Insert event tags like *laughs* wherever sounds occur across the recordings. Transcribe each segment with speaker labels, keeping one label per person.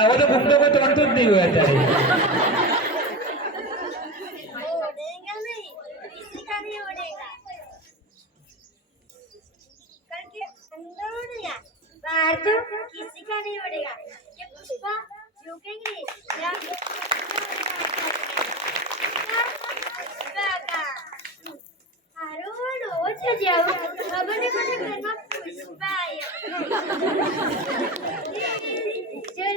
Speaker 1: আমাদের বক্তব্য তো অন্তর্নি হয়ে যায় बाहर तो किसी का नहीं उड़ेगा ये पुष्पा झुकेंगे या રોજ જાઉં ખબર નહીં મને ઘરમાં પુષ્પા આવ્યા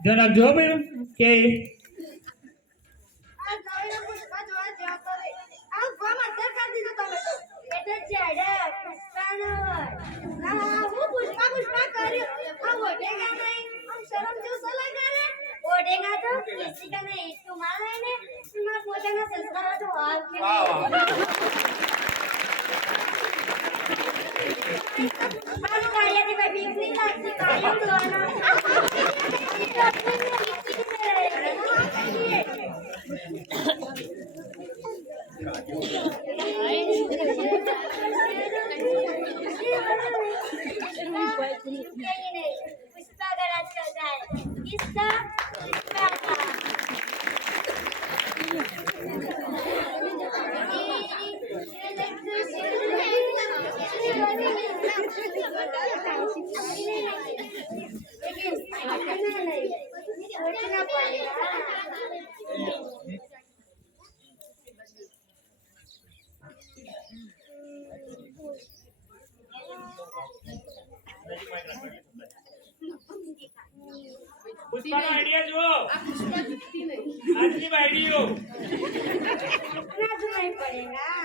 Speaker 1: જરા જો મેડમ કે? પુષ્પા પુષ્પા કર્યું આ વડે ગાને આમ શરમ જેવું સલાહ કરે ઓઢેના તો કેસિકાને ઈસુ મારે ને માં પોતાના સંસ્કારો તો હાલ કે મારું કાર્યથી કોઈ બીક નહીં લાગતી. કાર્ય પુષ્પા ગરાજ કરતા ઈસા
Speaker 2: પુષ્પાનો આઈડિયા જુઓ. આજની આઈડિયો
Speaker 1: નહીં પડેગા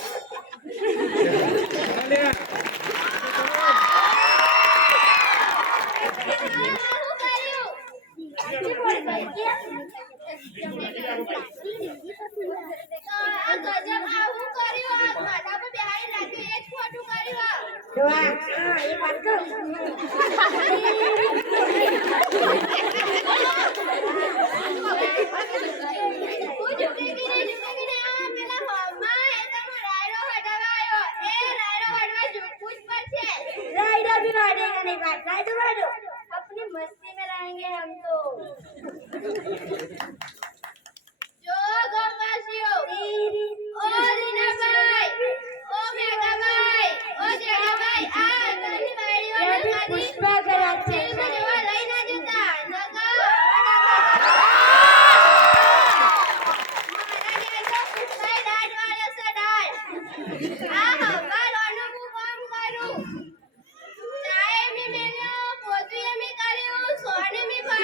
Speaker 1: જો આ એ વાત *laughs*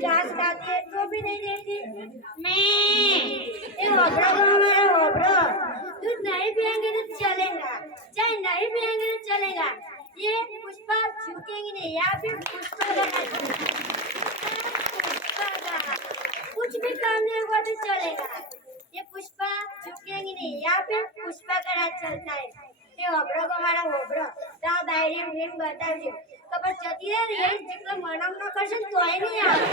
Speaker 1: घास नहीं देती तो चलेगा ये पुष्पा झुकेंगे नहीं या फिर पुष्पा का कुछ भी काम नहीं होगा तो चलेगा ये पुष्पा झुकेंगे नहीं या फिर पुष्पा का राज चलता है। તે હોબળો તમારા હોબળો ત્યાં બાયરી ભીમ બતાવજો. તો પણ જતી રહે ને જેટલો મનામ ન કરશે તોય નહીં આવે.